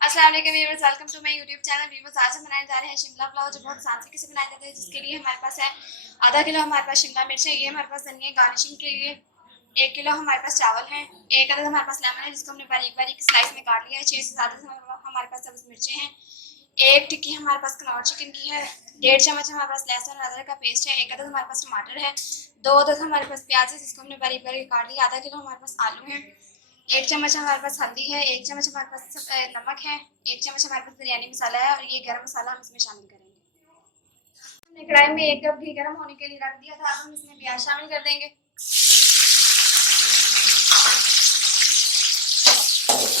अस्सलाम वालेकुम viewers, welcome to my YouTube channel. Viewers, आज हम बनाने जा रहे हैं शिमला पुलाव, जो बहुत आसान तरीके से बनाया जाता है। जिसके लिए हमारे पास है आधा किलो हमारे पास शिमला मिर्च है, ये हमारे पास धनिया गार्निशिंग के लिए 1 किलो हमारे पास चावल हैं, एक अदद हमारे पास लेमन है जिसको हमने बारीक बारीक स्लाइस में काट लिया है, 6 से 7 हमारे पास सब्ज मिर्चें हैं, एक टिक्की हमारे पास कनौर चिकन की है, 1.5 चम्मच हमारे पास लहसुन और अदरक का पेस्ट है, एक अदद हमारे पास टमाटर है, 2 अदद हमारे पास प्याज है जिसको हमने बारीक बारीक काट लिया, आधा किलो हमारे पास आलू है, 1 चम्मच हमारे पास हल्दी है, 1 चम्मच हमारे पास नमक है, 1 चम्मच हमारे पास बिरयानी मसाला है और ये गरम मसाला हम इसमें शामिल करेंगे। हमने कढ़ाई में 1 कप घी गरम होने के लिए रख दिया था। अब हम इसमें प्याज शामिल कर देंगे।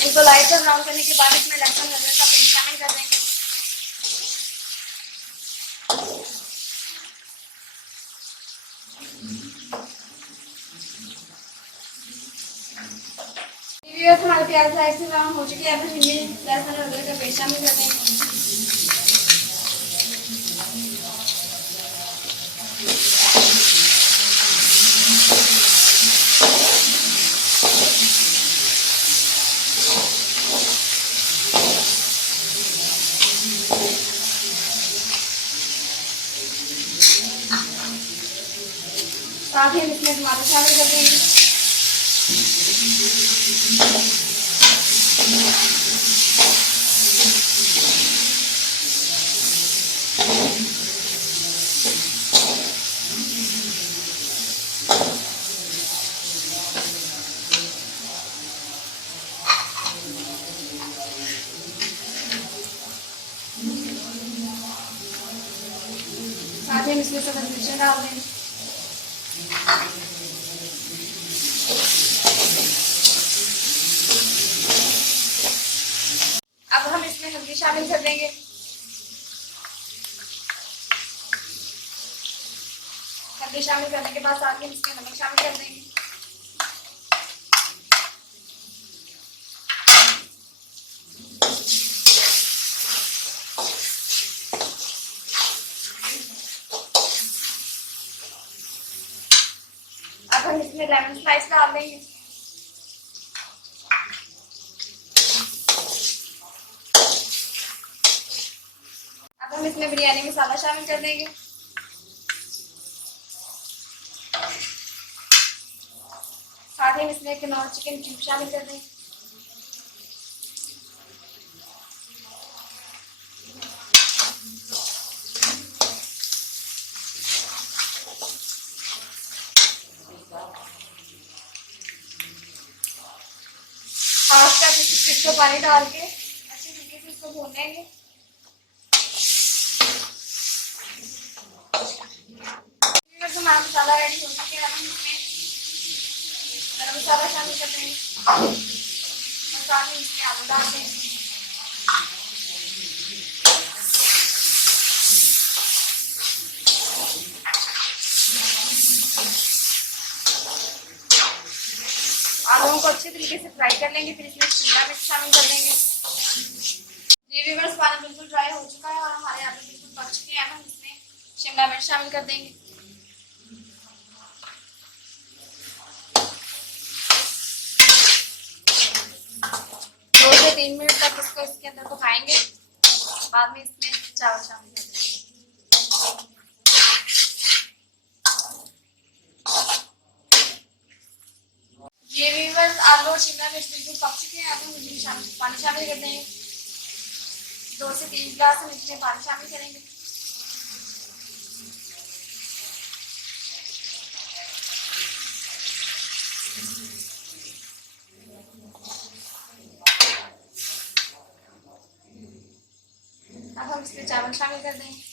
इनको लाइट से ब्राउन करने के बाद इसमें लहसुन अदरक का पेस्ट शामिल कर देंगे। हमारे प्याज लाइट से ब्राउन हो चुके हैं। अब इसमें लहसुन और अदरक का पेस्ट शामिल कर देंगे। साथ ही हम इसमें टमाटर शामिल कर देंगे। साथ ही हम इसमें सब्ज मिर्चें डाल देंगे। अब हम इसमें हल्दी शामिल कर देंगे। हल्दी शामिल करने के बाद साथ ही हम इसमें नमक शामिल कर देंगे। अब हम इसमें लेमन स्लाइस डाल देंगे। अब हम इसमें बिरयानी मसाला शामिल कर देंगे। साथ ही हम इसमें कनौर चिकन क्यूब शामिल कर देंगे। हाफ कप इसको पानी डाल के अच्छे तरीके से इसको भून लेंगे। हमारा मसाला रेडी हो चुके हैं। अब हम इसमें गरम मसाला शामिल कर देंगे और साथ ही इसमें आलू डाल देंगे। आलूओं को अच्छे तरीके से फ्राई कर लेंगे, फिर इसमें शिमला मिर्च शामिल कर देंगे। जी व्यूअर्स, पानी बिल्कुल ड्राई हो चुका है और हमारे आलू बिल्कुल पक चुके हैं। अब हम इसमें शिमला मिर्च शामिल कर देंगे। दो से 3 मिनट तक इसको इसके अंदर पकाएंगे, बाद में इसमें चावल शामिल कर देंगे। ये व्यूअर्स, आलू और शिमला मिर्च बिल्कुल पक चुके हैं। अब हम इसमें पानी शामिल कर देंगे। 2 से 3 गिलास हम इसमें पानी शामिल करेंगे। अब हम इसमें चावल शामिल कर देंगे।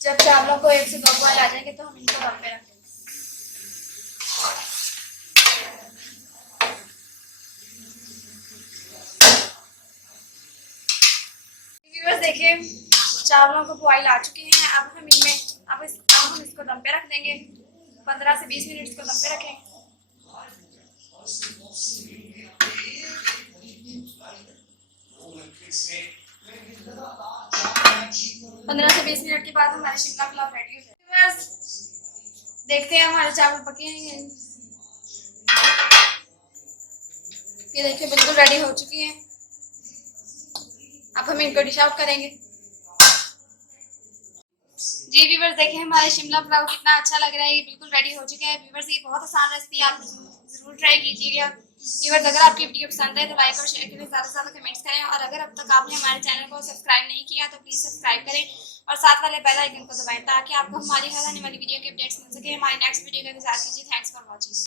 जब चावलों को 1 से 2 बॉयल आ जाएंगे तो हम इनको दम पे रख देंगे। देखिए, चावलों को बॉयल आ चुके हैं। अब हम इसको दम पे रख देंगे। 15 से 20 मिनट इसको दम पे रखें। 15 से 20 मिनट के बाद हमारे शिमला पुलाव रेडी हो जाए। देखते हैं हमारे चावल पके हैं। ये देखिए बिल्कुल रेडी हो चुकी है। अब हम इनको डिश आउट करेंगे। जी व्यूअर्स, देखिए हमारे शिमला पुलाव कितना अच्छा लग रहा है। ये बिल्कुल रेडी हो चुका है। व्यूअर्स, ये बहुत आसान रेसिपी, आप जरूर ट्राई कीजिएगा। व्यूअर्स, अगर आपकी वीडियो पसंद है तो लाइक और शेयर करें, ज़्यादा से ज़्यादा कमेंट्स करें, और अगर अब तक आपने हमारे चैनल को सब्सक्राइब नहीं किया तो प्लीज़ सब्सक्राइब करें और साथ वाले बेल आइकन को दबाएं ताकि आपको हमारी हर आने वाली वीडियो के अपडेट्स मिल सके। हमारी नेक्स्ट वीडियो का इंतजार कीजिए। Thanks for watching.